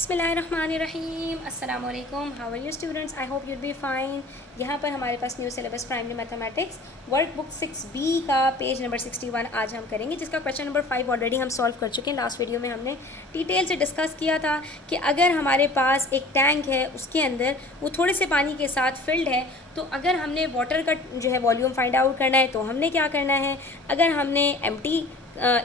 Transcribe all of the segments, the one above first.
बिस्मिल्लाहिर्रहमानिर्रहीम अस्सलाम वालेकुम। How are you students? I hope you'll be fine. यहाँ पर हमारे पास new syllabus primary mathematics workbook 6B का पेज नंबर 61 आज हम करेंगे, जिसका क्वेश्चन नंबर 5 ऑलरेडी हम सॉल्व कर चुके हैं। लास्ट वीडियो में हमने डिटेल से डिस्कस किया था कि अगर हमारे पास एक टैंक है, उसके अंदर वो थोड़े से पानी के साथ फिल्ड है, तो अगर हमने वाटर का जो है वॉल्यूम फाइंड आउट करना है तो हमने क्या करना है, अगर हमने एम्प्टी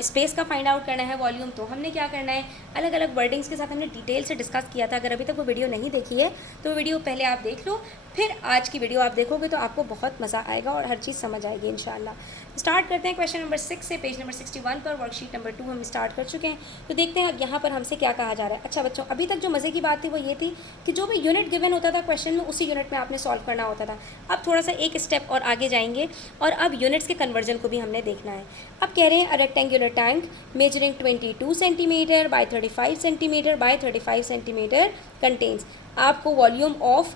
स्पेस का फाइंड आउट करना है वॉल्यूम तो हमने क्या करना है, अलग अलग वर्डिंग्स के साथ हमने डिटेल से डिस्कस किया था। अगर अभी तक वो वीडियो नहीं देखी है तो वीडियो पहले आप देख लो, फिर आज की वीडियो आप देखोगे तो आपको बहुत मज़ा आएगा और हर चीज़ समझ आएगी इंशाल्लाह। स्टार्ट करते हैं क्वेश्चन नंबर 6 से। पेज नंबर 61 पर वर्कशीट नंबर 2 हम स्टार्ट कर चुके हैं। तो देखते हैं अब यहाँ पर हमसे क्या कहा जा रहा है। अच्छा बच्चों, अभी तक जो मज़े की बात थी वो ये थी कि जो भी यूनिट गिवन होता था क्वेश्चन में, उसी यूनिट में आपने सॉल्व करना होता था। अब थोड़ा सा एक स्टेप और आगे जाएंगे और अब यूनिट्स के कन्वर्जन को भी हमने देखना है। अब कह रहे हैं a rectangular tank measuring 22 centimetre bye 35 centimetre bye 35 centimetre contains. आपको वॉल्यूम ऑफ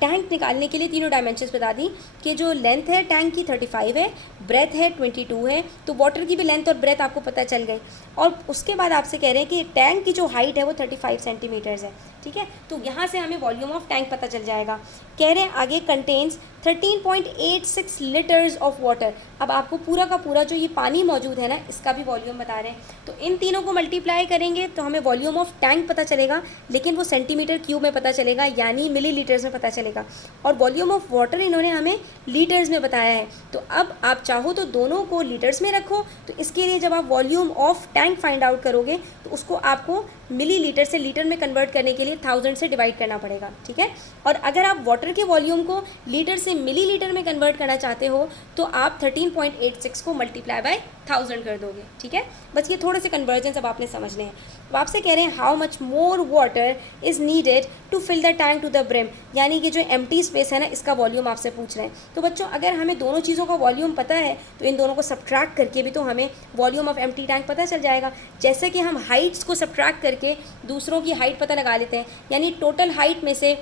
टैंक निकालने के लिए तीनों डायमेंशंस बता दी कि जो लेंथ है टैंक की 35 है, ब्रेथ है 22 है, तो वाटर की भी लेंथ और ब्रेथ आपको पता चल गई। और उसके बाद आपसे कह रहे हैं कि टैंक की जो हाइट है वो 35 सेंटीमीटर्स है, ठीक है। तो यहाँ से हमें वॉल्यूम ऑफ टैंक पता चल जाएगा। कह रहे हैं आगे कंटेन्स 13.86 लीटर्स ऑफ वाटर। अब आपको पूरा का पूरा जो ये पानी मौजूद है ना, इसका भी वॉल्यूम बता रहे हैं। तो इन तीनों को मल्टीप्लाई करेंगे तो हमें वॉल्यूम ऑफ टैंक पता चलेगा, लेकिन वो सेंटीमीटर क्यूब में पता चलेगा, यानी मिली लीटर्स में पता चलेगा। और वॉल्यूम ऑफ वाटर इन्होंने हमें लीटर्स में बताया है। तो अब आप चाहो तो दोनों को लीटर्स में रखो, तो इसके लिए जब आप volume of tank find out करोगे तो उसको आपको मिली लीटर से लीटर में कन्वर्ट करने के लिए 1000 से डिवाइड करना पड़ेगा, ठीक है। और अगर आप वाटर के वॉल्यूम को लीटर से मिली लीटर में कन्वर्ट करना चाहते हो तो आप 13.86 को मल्टीप्लाई बाय 1000 कर दोगे, ठीक है। बस ये थोड़े से कन्वर्जन अब आपने समझने हैं। अब आपसे कह रहे हैं how much more water is needed to fill the tank to the brim, यानी कि जो एम्प्टी स्पेस है ना, इसका वॉल्यूम आपसे पूछ रहे हैं। तो बच्चों, अगर हमें दोनों चीज़ों का वॉल्यूम पता है तो इन दोनों को सब्ट्रैक्ट करके भी तो हमें वॉल्यूम ऑफ एम्प्टी टैंक पता चल जाएगा। जैसे कि हम हाइट्स को सब्ट्रैक्ट करके दूसरों की हाइट पता लगा लेते हैं, यानी टोटल हाइट में से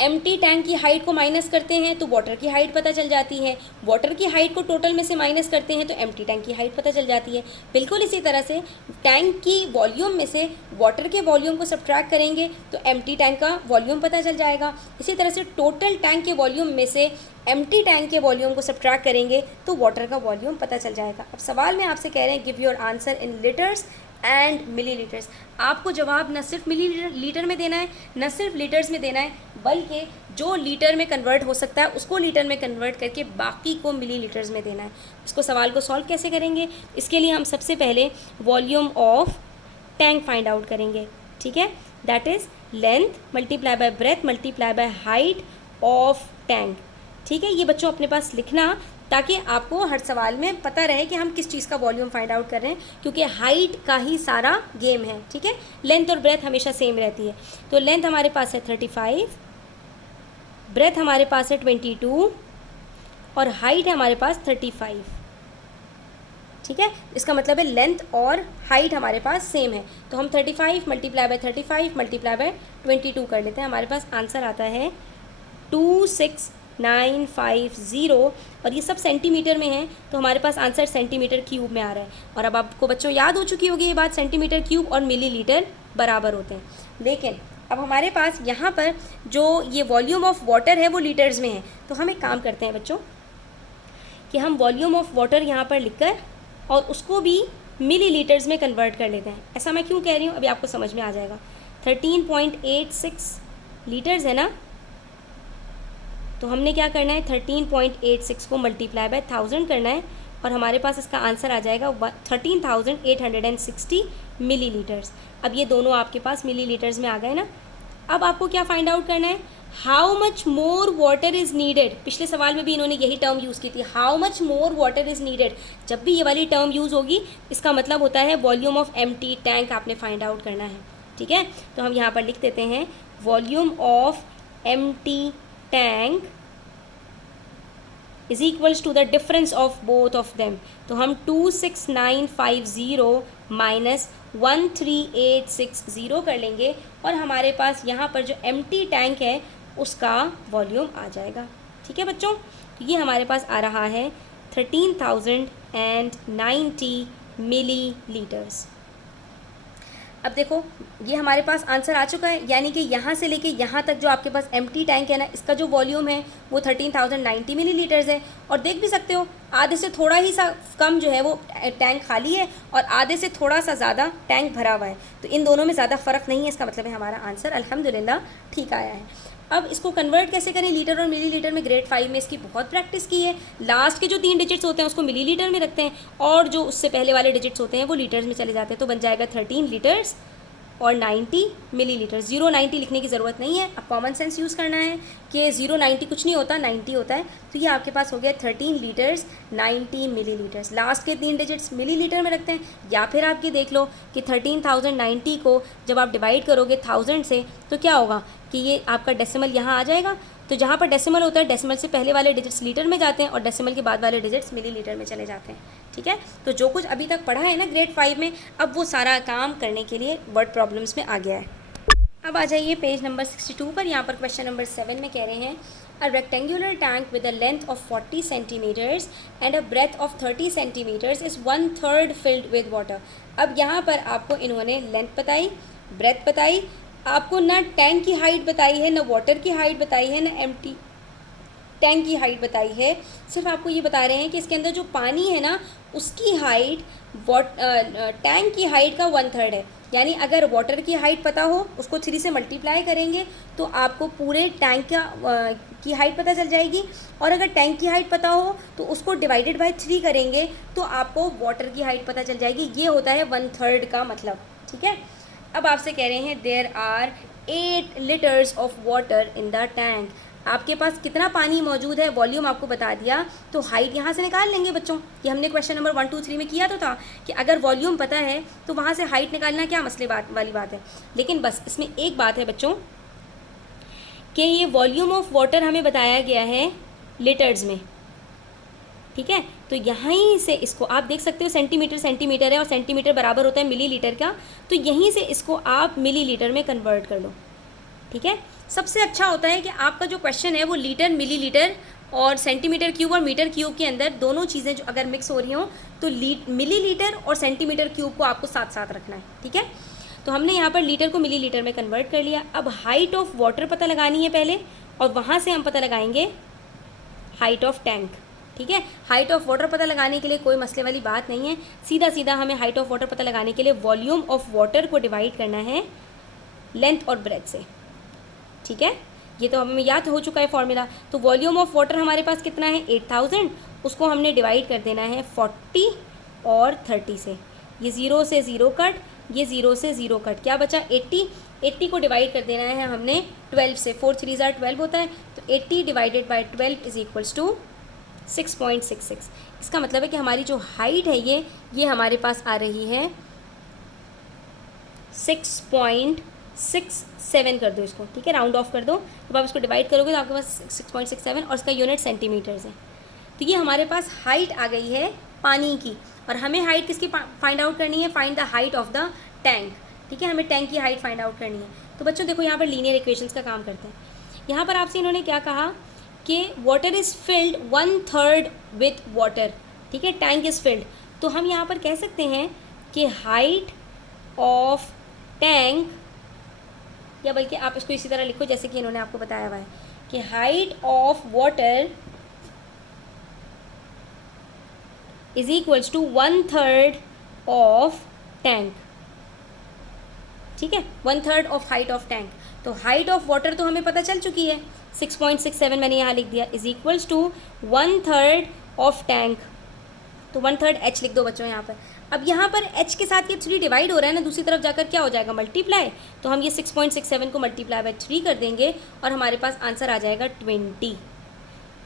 एम्प्टी टैंक की हाइट को माइनस करते हैं तो वाटर की हाइट पता चल जाती है, वाटर की हाइट को टोटल में से माइनस करते हैं तो एम्प्टी टैंक की हाइट पता चल जाती है। बिल्कुल इसी तरह से टैंक की वॉल्यूम में से वाटर के वॉल्यूम को सब्ट्रैक्ट करेंगे तो एम्प्टी टैंक का वॉल्यूम पता चल जाएगा। इसी तरह से टोटल टैंक के वॉल्यूम में से एम्प्टी टैंक के वॉल्यूम को सब्ट्रैक्ट करेंगे तो वाटर का वॉल्यूम पता चल जाएगा। अब सवाल में आपसे कह रहे हैं give your answer in litres and millilitres. आपको जवाब न सिर्फ लीटर में देना है, न सिर्फ लीटर्स में देना है, बल्कि जो लीटर में कन्वर्ट हो सकता है उसको लीटर में कन्वर्ट करके बाकी को मिलीलीटर्स में देना है। इसको सवाल को सॉल्व कैसे करेंगे, इसके लिए हम सबसे पहले volume of tank find out करेंगे, ठीक है। That is length multiply by breath multiply by height of tank, ठीक है। ये बच्चों अपने पास लिखना ताकि आपको हर सवाल में पता रहे कि हम किस चीज़ का वॉल्यूम फाइंड आउट कर रहे हैं, क्योंकि हाइट का ही सारा गेम है, ठीक है। लेंथ और ब्रेथ हमेशा सेम रहती है। तो लेंथ हमारे पास है 35, ब्रेथ हमारे पास है 22 और हाइट है हमारे पास 35, ठीक है। इसका मतलब है लेंथ और हाइट हमारे पास सेम है। तो हम 35 मल्टीप्लाई बाय 35 मल्टीप्लाई बाय 22 कर लेते हैं। हमारे पास आंसर आता है 26950 और ये सब सेंटीमीटर में है, तो हमारे पास आंसर सेंटीमीटर क्यूब में आ रहा है। और अब आपको बच्चों याद हो चुकी होगी ये बात, सेंटीमीटर क्यूब और मिलीलीटर बराबर होते हैं। लेकिन अब हमारे पास यहाँ पर जो ये वॉल्यूम ऑफ वाटर है वो लीटर्स में है, तो हम एक काम करते हैं बच्चों कि हम वॉल्यूम ऑफ वाटर यहाँ पर लिखकर और उसको भी मिलीलीटर्स में कन्वर्ट कर लेते हैं। ऐसा मैं क्यों कह रही हूँ अभी आपको समझ में आ जाएगा। 13.86 लीटर्स है ना, तो हमने क्या करना है 13.86 को मल्टीप्लाई बाय 1000 करना है और हमारे पास इसका आंसर आ जाएगा 13,860 मिलीलीटर्स। अब ये दोनों आपके पास मिलीलीटर्स में आ गए ना। अब आपको क्या फाइंड आउट करना है, how much more water is needed. पिछले सवाल में भी इन्होंने यही टर्म यूज़ की थी, how much more water is needed. जब भी ये वाली टर्म यूज़ होगी इसका मतलब होता है वॉल्यूम ऑफ एम्प्टी टैंक आपने फाइंड आउट करना है, ठीक है। तो हम यहाँ पर लिख देते हैं volume of empty tank is equals to the difference of both of them. तो हम 26950 माइनस 13860 कर लेंगे और हमारे पास यहाँ पर जो एम्प्टी टैंक है उसका वॉल्यूम आ जाएगा, ठीक है बच्चों। तो ये हमारे पास आ रहा है 13,090 मिलीलीटर्स। अब देखो ये हमारे पास आंसर आ चुका है, यानी कि यहाँ से लेके यहाँ तक जो आपके पास एम्प्टी टैंक है ना, इसका जो वॉल्यूम है वो 13,090 मिलीलीटर्स है। और देख भी सकते हो आधे से थोड़ा ही सा कम जो है वो टैंक खाली है और आधे से थोड़ा सा ज़्यादा टैंक भरा हुआ है। तो इन दोनों में ज़्यादा फ़र्क नहीं है, इसका मतलब है हमारा आंसर अल्हम्दुलिल्लाह ठीक आया है। अब इसको कन्वर्ट कैसे करें लीटर और मिलीलीटर में, ग्रेड 5 में इसकी बहुत प्रैक्टिस की है। लास्ट के जो 3 डिजिट्स होते हैं उसको मिलीलीटर में रखते हैं और जो उससे पहले वाले डिजिट्स होते हैं वो लीटर्स में चले जाते हैं। तो बन जाएगा 13 लीटर्स और 90 मिलीलीटर। 090 लिखने की ज़रूरत नहीं है, अब कॉमन सेंस यूज़ करना है कि 090 कुछ नहीं होता, 90 होता है। तो ये आपके पास हो गया 13 लीटर्स 90 मिलीलीटर्स। लास्ट के 3 डिजिट्स मिलीलीटर में रखते हैं, या फिर आप ये देख लो कि 13,090 को जब आप डिवाइड करोगे 1000 से तो क्या होगा कि ये आपका डेसिमल यहाँ आ जाएगा। तो जहाँ पर डेसिमल होता है, डेसिमल से पहले वाले डिजिट्स लीटर में जाते हैं और डेसिमल के बाद वाले डिजिट्स मिलीलीटर में चले जाते हैं। ठीक है, तो जो कुछ अभी तक पढ़ा है ना ग्रेड 5 में, अब वो सारा काम करने के लिए वर्ड प्रॉब्लम्स में आ गया है। अब आ जाइए पेज नंबर 62 पर। यहाँ पर क्वेश्चन नंबर 7 में कह रहे हैं a rectangular tank with a length of 40 centimetres and a breadth of 30 centimetres is 1/3 filled with water. अब यहाँ पर आपको इन्होंने लेंथ बताई, ब्रेथ बताई, आपको ना टैंक की हाइट बताई है, ना वाटर की हाइट बताई है, ना एम्प्टी टैंक की हाइट बताई है। सिर्फ आपको ये बता रहे हैं कि इसके अंदर जो पानी है ना उसकी हाइट टैंक की हाइट का 1/3 है। यानी अगर वाटर की हाइट पता हो उसको 3 से मल्टीप्लाई करेंगे तो आपको पूरे टैंक की हाइट पता चल जाएगी, और अगर टैंक की हाइट पता हो तो उसको डिवाइडेड बाय 3 करेंगे तो आपको वाटर की हाइट पता चल जाएगी। ये होता है 1/3 का मतलब। ठीक है, अब आपसे कह रहे हैं there are 8 litres of water in the tank. आपके पास कितना पानी मौजूद है, वॉल्यूम आपको बता दिया, तो हाइट यहाँ से निकाल लेंगे बच्चों। ये हमने क्वेश्चन नंबर 1 2 3 में किया तो था कि अगर वॉल्यूम पता है तो वहाँ से हाइट निकालना क्या मसले वाली बात है। लेकिन बस इसमें एक बात है बच्चों कि ये वॉल्यूम ऑफ वाटर हमें बताया गया है लीटर्स में। ठीक है, तो यहीं से इसको आप देख सकते हो सेंटीमीटर सेंटीमीटर है और सेंटीमीटर बराबर होता है मिलीलीटर का, तो यहीं से इसको आप मिलीलीटर में कन्वर्ट कर लो। ठीक है, सबसे अच्छा होता है कि आपका जो क्वेश्चन है वो लीटर मिलीलीटर और सेंटीमीटर क्यूब और मीटर क्यूब के अंदर दोनों चीज़ें जो अगर मिक्स हो रही हों तो मिलीलीटर और सेंटीमीटर क्यूब को आपको साथ साथ रखना है। ठीक है, तो हमने यहाँ पर लीटर को मिलीलीटर में कन्वर्ट कर लिया। अब हाइट ऑफ वाटर पता लगानी है पहले, और वहाँ से हम पता लगाएंगे हाइट ऑफ टैंक। ठीक है, हाइट ऑफ वाटर पता लगाने के लिए कोई मसले वाली बात नहीं है, सीधा सीधा हमें हाइट ऑफ वाटर पता लगाने के लिए वॉल्यूम ऑफ वाटर को डिवाइड करना है लेंथ और ब्रेथ से। ठीक है, ये तो हमें याद हो चुका है फॉर्मूला। तो वॉल्यूम ऑफ वाटर हमारे पास कितना है 8000, उसको हमने डिवाइड कर देना है 40 और 30 से। ये 0 से 0 कट, ये 0 से 0 कट, क्या बचा 80। 80 को डिवाइड कर देना है हमने 12 से, 4 3 12 होता है, तो 80 divided by 12 is equals to 6.66। इसका मतलब है कि हमारी जो हाइट है ये हमारे पास आ रही है 6.67 कर दो इसको। ठीक है, राउंड ऑफ कर दो, जब आप इसको डिवाइड करोगे तो आपके पास 6.67 और इसका यूनिट सेंटीमीटर्स है। तो ये हमारे पास हाइट आ गई है पानी की, और हमें हाइट किसकी फाइंड आउट करनी है, find the height of the tank. ठीक है, हमें टैंक की हाइट फाइंड आउट करनी है। तो बच्चों देखो यहाँ पर लीनियर इक्वेशंस का काम करते हैं। यहाँ पर आपसे इन्होंने क्या कहा कि water is filled 1/3 with water. ठीक है, टैंक इज़ फिल्ड, तो हम यहाँ पर कह सकते हैं कि हाइट ऑफ टैंक, या बल्कि आप इसको इसी तरह लिखो जैसे कि इन्होंने आपको बताया हुआ है कि height of water is equals to 1/3 of tank. ठीक है, 1/3 ऑफ हाइट ऑफ टैंक। तो हाइट ऑफ वाटर तो हमें पता चल चुकी है 6.67 मैंने यहाँ लिख दिया, is equals to 1/3 of tank. तो 1/3 h लिख दो बच्चों यहाँ पर। अब यहाँ पर h के साथ ये 3 डिवाइड हो रहा है ना, दूसरी तरफ जाकर क्या हो जाएगा मल्टीप्लाई, तो हम ये 6.67 को मल्टीप्लाई बाय 3 कर देंगे और हमारे पास आंसर आ जाएगा 20।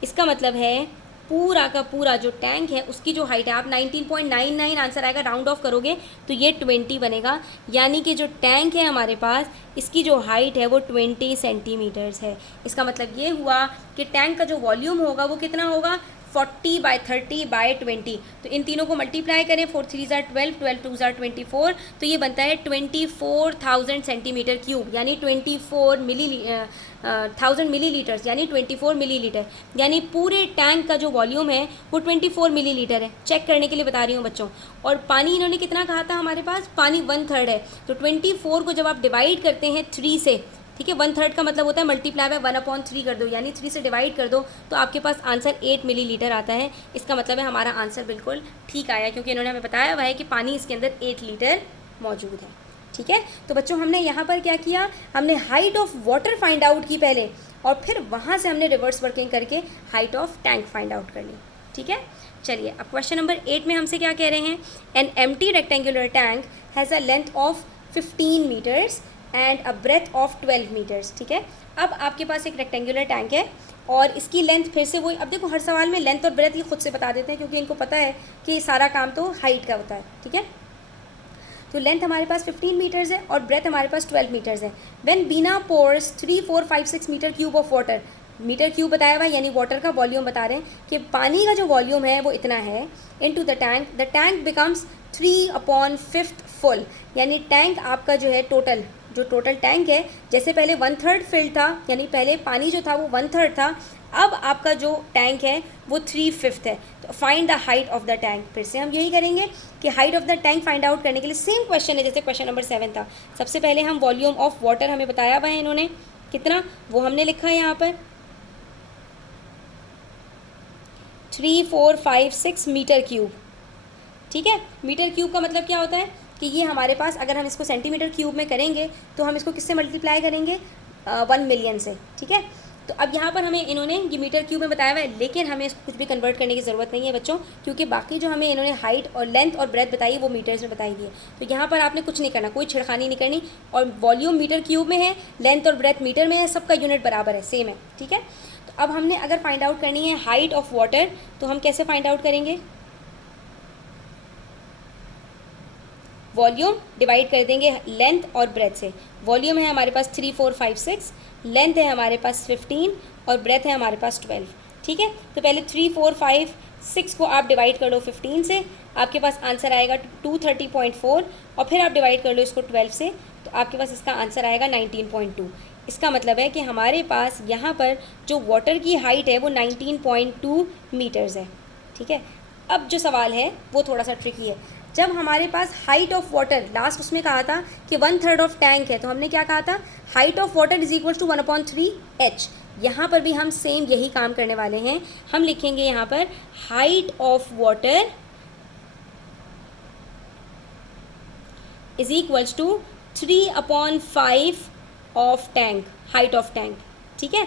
इसका मतलब है पूरा का पूरा जो टैंक है उसकी जो हाइट है, आप 19.99 आंसर आएगा, राउंड ऑफ करोगे तो ये 20 बनेगा। यानी कि जो टैंक है हमारे पास इसकी जो हाइट है वो 20 सेंटीमीटर्स है। इसका मतलब ये हुआ कि टैंक का जो वॉल्यूम होगा वो कितना होगा 40/30/20, तो इन तीनों को मल्टीप्लाई करें, 4 3 12, 12 2 24, तो ये बनता है 24,000 सेंटीमीटर क्यूब, यानी 1000 मिलीलीटर्स, यानी 24 मिलीलीटर, यानी पूरे टैंक का जो वॉल्यूम है वो 24 मिलीलीटर है। चेक करने के लिए बता रही हूँ बच्चों। और पानी इन्होंने कितना कहा था, हमारे पास पानी 1/3 है, तो 24 को जब आप डिवाइड करते हैं 3 से, ठीक है, 1/3 का मतलब होता है मल्टीप्लाई बाय 1/3 कर दो, यानी 3 से डिवाइड कर दो, तो आपके पास आंसर 8 मिलीलीटर आता है। इसका मतलब है हमारा आंसर बिल्कुल ठीक आया, क्योंकि इन्होंने हमें बताया हुआ है कि पानी इसके अंदर 8 लीटर मौजूद है। ठीक है, तो बच्चों हमने यहाँ पर क्या किया, हमने height of water find out की पहले, और फिर वहाँ से हमने रिवर्स वर्किंग करके height of tank find out कर ली। ठीक है, चलिए अब क्वेश्चन नंबर 8 में हमसे क्या कह रहे हैं, an empty rectangular tank has a length of 15 metres and a breadth of 12 metres. ठीक है, अब आपके पास एक रेक्टेंगुलर टैंक है और इसकी लेंथ फिर से वही, अब देखो हर सवाल में लेंथ और ब्रेथ ये खुद से बता देते हैं, क्योंकि इनको पता है कि सारा काम तो हाइट का होता है। ठीक है, तो लेंथ हमारे पास 15 मीटर्स है और ब्रेथ हमारे पास 12 मीटर्स है। When Beena pours 3 4 5 6 metre cube of water, metre cube बताया हुआ है, यानी वाटर का वॉल्यूम बता रहे हैं कि पानी का जो वॉल्यूम है वो इतना है, into the tank becomes 3/5 full, यानी टैंक आपका जो है टोटल टैंक है, जैसे पहले 1/3 फिल्ड था, यानी पहले पानी जो था वो 1/3 था, अब आपका जो टैंक है वो 3/5 है। तो find the height of the tank, फिर से हम यही करेंगे कि height of the tank find out करने के लिए सेम क्वेश्चन है जैसे क्वेश्चन नंबर 7 था। सबसे पहले हम वॉल्यूम ऑफ वाटर हमें बताया हुआ है इन्होंने कितना, वो हमने लिखा है यहाँ पर 3 4 5 6 मीटर क्यूब। ठीक है, मीटर क्यूब का मतलब क्या होता है कि ये हमारे पास, अगर हम इसको सेंटीमीटर क्यूब में करेंगे तो हम इसको किससे मल्टीप्लाई करेंगे, 1 मिलियन से। ठीक है, तो अब यहाँ पर हमें इन्होंने ये मीटर क्यूब में बताया हुआ है, लेकिन हमें इसको कुछ भी कन्वर्ट करने की ज़रूरत नहीं है बच्चों, क्योंकि बाकी जो हमें इन्होंने हाइट और लेंथ और ब्रेथ बताई वो मीटर्स में बताई गई है। तो यहाँ पर आपने कुछ नहीं करना, कोई छिड़खानी नहीं करनी, और वॉल्यूम मीटर क्यूब में है, लेंथ और ब्रेथ मीटर में है, सबका यूनिट बराबर है, सेम है। ठीक है, तो अब हमने अगर फाइंड आउट करनी है हाइट ऑफ वाटर, तो हम कैसे फाइंड आउट करेंगे, वॉल्यूम डिवाइड कर देंगे लेंथ और ब्रेथ से। वॉल्यूम है हमारे पास 3 4 5 6, लेंथ है हमारे पास 15 और ब्रेथ है हमारे पास 12। ठीक है, तो पहले 3 4 5 6 को आप डिवाइड कर लो 15 से, आपके पास आंसर आएगा 230.4, और फिर आप डिवाइड कर लो इसको 12 से, तो आपके पास इसका आंसर आएगा 19.2। इसका मतलब है कि हमारे पास यहाँ पर जो वाटर की हाइट है वो 19.2 मीटर्स है। ठीक है, अब जो सवाल है वो थोड़ा सा ट्रिकी है। जब हमारे पास हाइट ऑफ वाटर, लास्ट उसमें कहा था कि 1/3 ऑफ टैंक है, तो हमने क्या कहा था, height of water is equal to 1/3 h। यहाँ पर भी हम सेम यही काम करने वाले हैं, हम लिखेंगे यहाँ पर height of water is equals to 3/5 of tank, height of tank. ठीक है,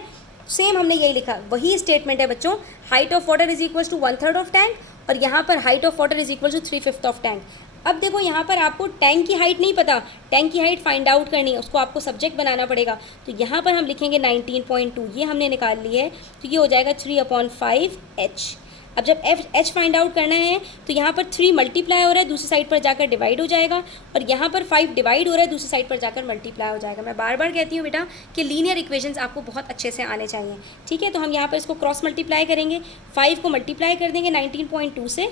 सेम हमने यही लिखा, वही स्टेटमेंट है बच्चों, height of water is equals to 1/3 of tank, और यहाँ पर height of water is equal to 3/5 of tank. अब देखो यहाँ पर आपको टैंक की हाइट नहीं पता, टैंक की हाइट फाइंड आउट करनी है, उसको आपको सब्जेक्ट बनाना पड़ेगा। तो यहाँ पर हम लिखेंगे 19.2, ये हमने निकाल ली है, तो ये हो जाएगा 3/5 h। अब जब h फाइंड आउट करना है तो यहाँ पर 3 मल्टीप्लाई हो रहा है, दूसरी साइड पर जाकर डिवाइड हो जाएगा, और यहाँ पर 5 डिवाइड हो रहा है, दूसरी साइड पर जाकर मल्टीप्लाई हो जाएगा। मैं बार बार कहती हूँ बेटा कि लीनियर इक्वेशंस आपको बहुत अच्छे से आने चाहिए। ठीक है, तो हम यहाँ पर इसको क्रॉस मल्टीप्लाई करेंगे, 5 को मल्टीप्लाई कर देंगे 19.2 से,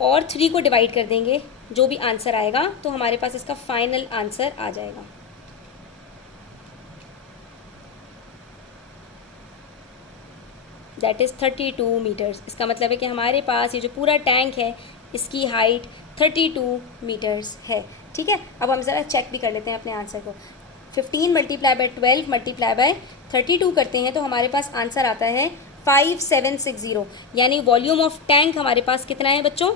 और 3 को डिवाइड कर देंगे, जो भी आंसर आएगा तो हमारे पास इसका फाइनल आंसर आ जाएगा। That is 32 metres. इसका मतलब है कि हमारे पास ये जो पूरा टैंक है इसकी हाइट 32 मीटर्स है। ठीक है, अब हम ज़रा चेक भी कर लेते हैं अपने आंसर को। 15 मल्टीप्लाई बाय 12 मल्टीप्लाई बाय 32 करते हैं तो हमारे पास आंसर आता है 5760, यानी वॉल्यूम ऑफ टैंक हमारे पास कितना है बच्चों,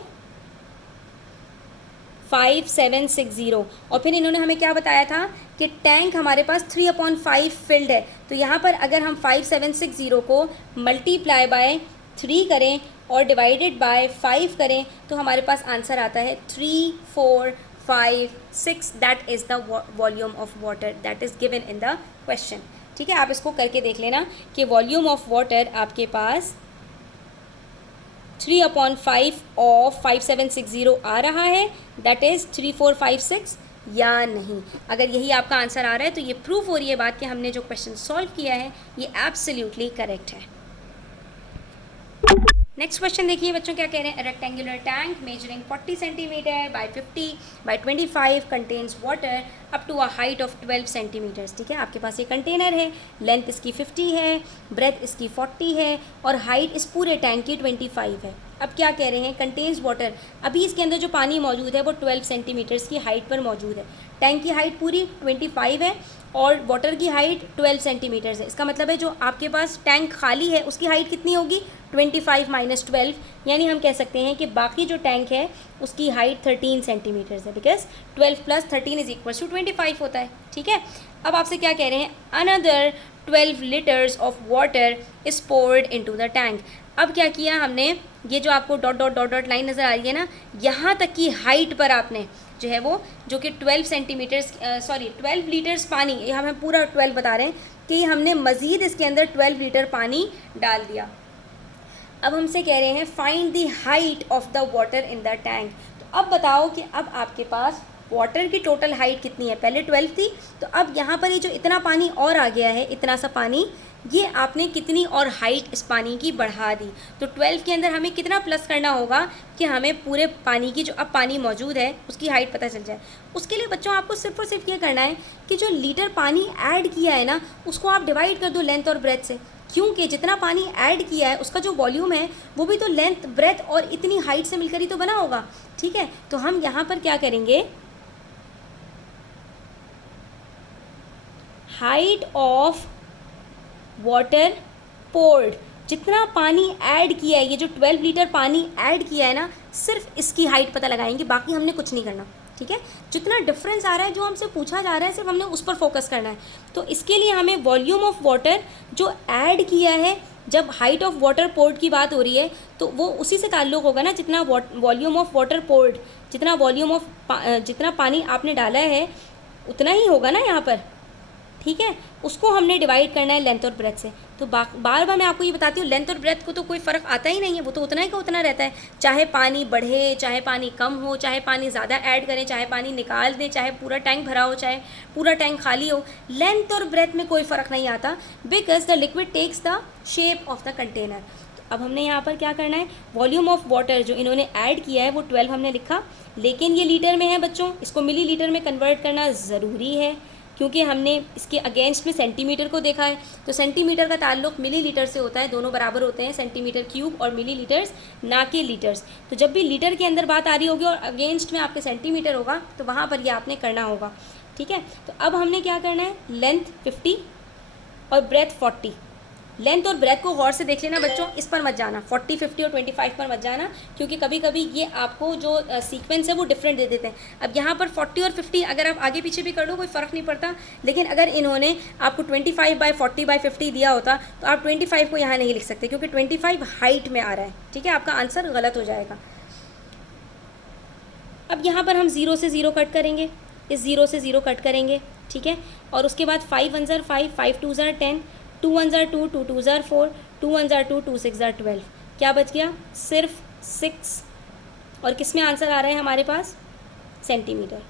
5760। और फिर इन्होंने हमें क्या बताया था कि टैंक हमारे पास 3/5 फिल्ड है, तो यहाँ पर अगर हम 5760 को मल्टीप्लाई बाय 3 करें और डिवाइडेड बाय 5 करें तो हमारे पास आंसर आता है 3456। That is the volume of water that is given in the question. ठीक है, आप इसको करके देख लेना कि वॉल्यूम ऑफ वाटर आपके पास 3/5 ऑफ 5760 आ रहा है, दैट इज़ 3456 या नहीं। अगर यही आपका आंसर आ रहा है तो ये प्रूफ हो रही है बात कि हमने जो क्वेश्चन सॉल्व किया है ये एब्सोल्युटली करेक्ट है। नेक्स्ट क्वेश्चन देखिए बच्चों क्या कह रहे हैं। Rectangular tank measuring 40 centimetre by 50 by 25 contains water up to a height of 12 centimetres. ठीक है, आपके पास ये कंटेनर है, लेंथ इसकी 50 है, ब्रेथ इसकी 40 है और हाइट इस पूरे टैंक की 25 है। अब क्या कह रहे हैं, कंटेन्स वाटर, अभी इसके अंदर जो पानी मौजूद है वो 12 सेंटीमीटर्स की हाइट पर मौजूद है। टैंक की हाइट पूरी 25 है और वाटर की हाइट 12 सेंटीमीटर्स है। इसका मतलब है जो आपके पास टैंक खाली है उसकी हाइट कितनी होगी, 25 माइनस 12, यानी हम कह सकते हैं कि बाकी जो टैंक है उसकी हाइट 13 सेंटीमीटर्स है, because 12 plus 13 is equal to 25 होता है। ठीक है, अब आपसे क्या कह रहे हैं, another 12 litres of water is poured into the tank. अब क्या किया हमने, ये जो आपको dot dot dot dot line नज़र आ रही है ना, यहाँ तक की हाइट पर आपने जो है वो जो कि 12 सेंटीमीटर्स 12 लीटर्स पानी, ये हमें पूरा 12 बता रहे हैं कि हमने मज़ीद इसके अंदर 12 लीटर पानी डाल दिया। अब हमसे कह रहे हैं find the height of the water in the tank. तो अब बताओ कि अब आपके पास वाटर की टोटल हाइट कितनी है, पहले 12 थी, तो अब यहाँ पर ये जो इतना पानी और आ गया है, इतना सा पानी, ये आपने कितनी और हाइट इस पानी की बढ़ा दी। तो 12 के अंदर हमें कितना प्लस करना होगा कि हमें पूरे पानी की जो अब पानी मौजूद है उसकी हाइट पता चल जाए। उसके लिए बच्चों आपको सिर्फ और सिर्फ ये करना है कि जो लीटर पानी ऐड किया है ना उसको आप डिवाइड कर दो लेंथ और ब्रेथ से, क्योंकि जितना पानी ऐड किया है उसका जो वॉल्यूम है वो भी तो लेंथ ब्रेथ और इतनी हाइट से मिलकर ही तो बना होगा। ठीक है, तो हम यहाँ पर क्या करेंगे, हाइट ऑफ वाटर पोर्ड, जितना पानी ऐड किया है, ये जो 12 लीटर पानी ऐड किया है ना, सिर्फ इसकी हाइट पता लगाएंगे, बाकी हमने कुछ नहीं करना। ठीक है, जितना डिफरेंस आ रहा है, जो हमसे पूछा जा रहा है, सिर्फ हमने उस पर फोकस करना है। तो इसके लिए हमें वॉल्यूम ऑफ वाटर जो ऐड किया है, जब हाइट ऑफ वाटर पोर्ड की बात हो रही है तो वो उसी से ताल्लुक़ होगा ना, जितना वॉल्यूम ऑफ वाटर पोर्ड, जितना वॉल्यूम ऑफ जितना पानी आपने डाला है उतना ही होगा ना यहाँ पर। ठीक है, उसको हमने डिवाइड करना है लेंथ और ब्रेथ से। तो बार बार मैं आपको ये बताती हूँ, लेंथ और ब्रेथ को तो कोई फ़र्क आता ही नहीं है, वो तो उतना ही का उतना रहता है, चाहे पानी बढ़े, चाहे पानी कम हो, चाहे पानी ज़्यादा ऐड करें, चाहे पानी निकाल दें, चाहे पूरा टैंक भरा हो, चाहे पूरा टैंक खाली हो, लेंथ और ब्रेथ में कोई फ़र्क नहीं आता, because the liquid takes the shape of the container. अब हमने यहाँ पर क्या करना है, वॉल्यूम ऑफ वाटर जो इन्होंने ऐड किया है वो 12 हमने लिखा, लेकिन ये लीटर में है बच्चों, इसको मिली लीटर में कन्वर्ट करना ज़रूरी है, क्योंकि हमने इसके अगेंस्ट में सेंटीमीटर को देखा है। तो सेंटीमीटर का ताल्लुक मिलीलीटर से होता है, दोनों बराबर होते हैं, सेंटीमीटर क्यूब और मिलीलीटर्स, ना कि लीटर्स। तो जब भी लीटर के अंदर बात आ रही होगी और अगेंस्ट में आपके सेंटीमीटर होगा तो वहाँ पर ये आपने करना होगा। ठीक है, तो अब हमने क्या करना है, लेंथ 50 और ब्रेथ 40। लेंथ और ब्रेथ को गौर से देख लेना बच्चों, इस पर मत जाना, 40, 50 और 25 पर मत जाना, क्योंकि कभी कभी ये आपको जो सीक्वेंस है वो डिफरेंट दे देते हैं। अब यहाँ पर 40 और 50 अगर आप आगे पीछे भी कर लो कोई फ़र्क नहीं पड़ता, लेकिन अगर इन्होंने आपको 25 बाय 40 बाय 50 दिया होता तो आप 25 को यहाँ नहीं लिख सकते, क्योंकि 25 हाइट में आ रहा है। ठीक है, आपका आंसर गलत हो जाएगा। अब यहाँ पर हम 0 से 0 कट करेंगे, इस 0 से 0 कट करेंगे। ठीक है, और उसके बाद 5 1 ज़ार 5, 5 2 ज़ार 10, 2 1 ज़ार 2, 2 2 ज़ार 4, 2 1 ज़ार 2, 2 6 ज़ार 12। क्या बच गया, सिर्फ 6। और किस में आंसर आ रहा है हमारे पास, सेंटीमीटर।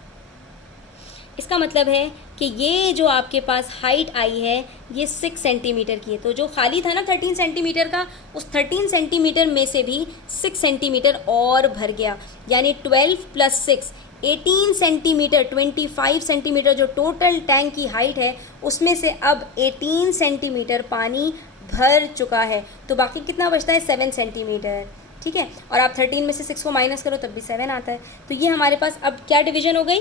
इसका मतलब है कि ये जो आपके पास हाइट आई है ये 6 सेंटीमीटर की है। तो जो खाली था ना 13 सेंटीमीटर का, उस 13 सेंटीमीटर में से भी 6 सेंटीमीटर और भर गया, यानी 12 + 6 18 सेंटीमीटर, 25 सेंटीमीटर जो टोटल टैंक की हाइट है उसमें से अब 18 सेंटीमीटर पानी भर चुका है। तो बाकी कितना बचता है, 7 सेंटीमीटर। ठीक है, और आप 13 में से 6 को माइनस करो तब भी 7 आता है। तो ये हमारे पास अब क्या डिवीजन हो गई,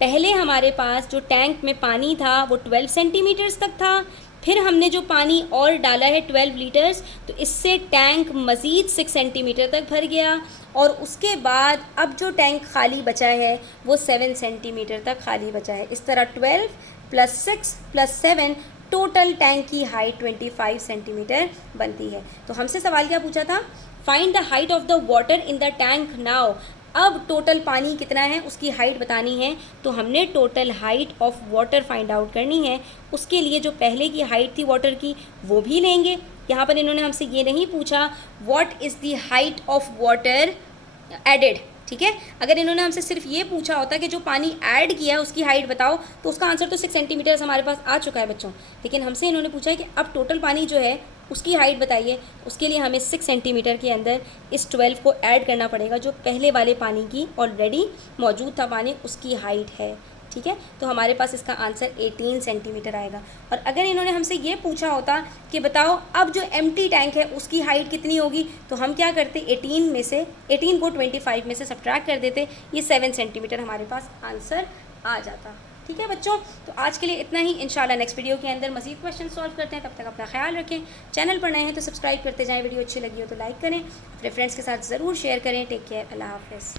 पहले हमारे पास जो टैंक में पानी था वो 12 सेंटीमीटर्स तक था, फिर हमने जो पानी और डाला है 12 लीटर्स, तो इससे टैंक मज़ीद 6 सेंटीमीटर तक भर गया, और उसके बाद अब जो टैंक खाली बचा है वो 7 सेंटीमीटर तक खाली बचा है। इस तरह 12 + 6 + 7 टोटल टैंक की हाइट 25 सेंटीमीटर बनती है। तो हमसे सवाल क्या पूछा था, find the height of the water in the tank now. अब टोटल पानी कितना है उसकी हाइट बतानी है, तो हमने total height of water find out करनी है। उसके लिए जो पहले की हाइट थी वाटर की वो भी लेंगे। यहाँ पर इन्होंने हमसे ये नहीं पूछा what is the height of water added, ठीक है। अगर इन्होंने हमसे सिर्फ ये पूछा होता कि जो पानी ऐड किया है उसकी हाइट बताओ, तो उसका आंसर तो 6 सेंटीमीटर हमारे पास आ चुका है बच्चों। लेकिन हमसे इन्होंने पूछा है कि अब टोटल पानी जो है उसकी हाइट बताइए। उसके लिए हमें 6 सेंटीमीटर के अंदर इस 12 को ऐड करना पड़ेगा, जो पहले वाले पानी की ऑलरेडी मौजूद था पानी, उसकी हाइट है। ठीक है, तो हमारे पास इसका आंसर 18 सेंटीमीटर आएगा। और अगर इन्होंने हमसे ये पूछा होता कि बताओ अब जो एम्प्टी टैंक है उसकी हाइट कितनी होगी, तो हम क्या करते, 18 को 25 में से सब्ट्रैक्ट कर देते, ये 7 सेंटीमीटर हमारे पास आंसर आ जाता। ठीक है बच्चों, तो आज के लिए इतना ही। इंशाल्लाह नेक्स्ट वीडियो के अंदर मजीद क्वेश्चन सॉल्व करते हैं। तब तक अपना ख्याल रखें। चैनल पर नए हैं तो सब्सक्राइब करते जाएं। वीडियो अच्छी लगी हो तो लाइक करें, अपने फ्रेंड्स के साथ ज़रूर शेयर करें। टेक केयर, अल्लाह हाफ़िज़।